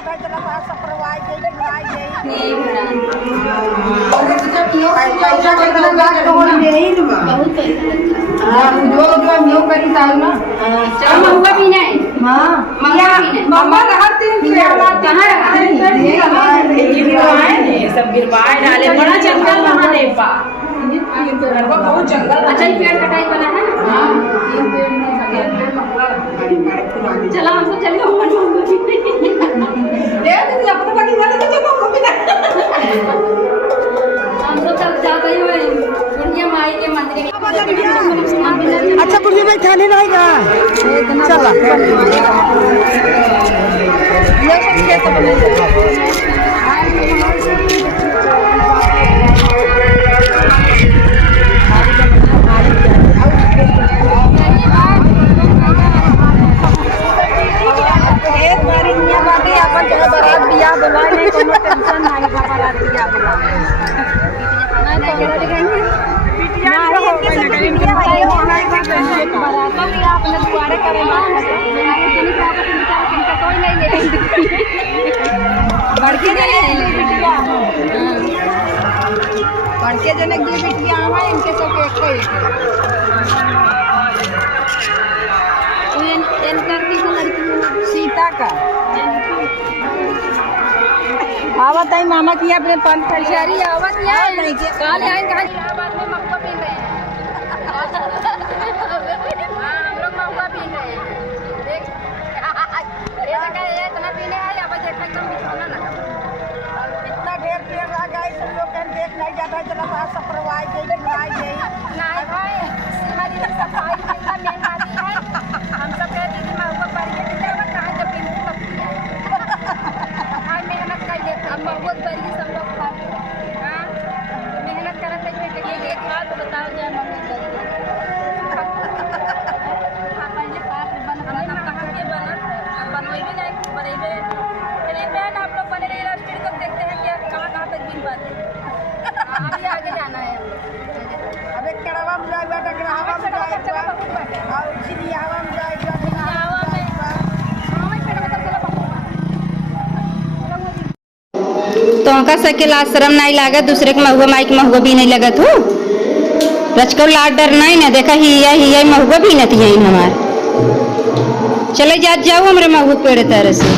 जाता है चला बात सब करवाई गई बुलाई गई और तो जब यो पैसा के तो बात तो ले ही ना बहुत पैसा हां जो यो करी ताऊ ना चलो महुआ पीना है। हां महुआ पीना है। मम्मा रहती है कहाँ सब गिरवाए डाले बड़ा जंगल वहाँ नेपा बहुत जंगल। अच्छा ये पेड़ कटाई वाला है। चला हमको चलिए अपने बड़ी वाले तो चलो हम तो चल जाते ही हुए बुढ़िया माई के मंदिर में। अच्छा बुढ़िया भाई खाने रहेगा चला ये सब खेत बने खेत बारी निया बाटे अपन चाहे बारात बियाह बुलाए नहीं कोनो टेंशन नहीं बा बारात बियाह बुलाए बड़के जने की बिटिया आवा इनके सब एक ही सीता का आवत आई मामा की अपने पंथ खिलाड़ी आवत नहीं के काल आए कहाँ इलाहाबाद में महुआ पीन रहे हैं। हम लोग महुआ पीन रहे हैं। देख ये जगह ये इतना पीने है या बस देखने कम बिछौना लगा। इतना ढेर पेड़ रह गए तुम लोग कहीं देख नहीं जाता है चला बात सब करवाई गई बुलाई गई नहीं भाई हमारी सफाई जितना मेन बात है हम सब कह दीदी महुआ पड़ी है कितना बार कहाँ जब पीने तब पिया है मेहनत कर ले हम महुआ पड़ी सब लोग खा हाँ मेहनत करते थे ये बात बताओ जाए मम्मी पहले पात्र बन कहाँ के बना बनवे भी नहीं बनेबे चलिए बहन आप लोग बने रहिए स्पीड तक देखते हैं कि कहाँ तक बिन पाते अभी आगे जाना है। अब एक कड़वा में जाएगा टकरावा में जाएगा और चिड़ियावा में जाएगा हवा में पेड़ में चलो तो का सके शर्म नहीं लागत दूसरे के महुआ माई के महुआ भी नहीं लगत हो रचको लाड डर नहीं ना देखा ही महुआ भी नहीं हमार चले जाओ हमरे महुआ पेड़ तरह से।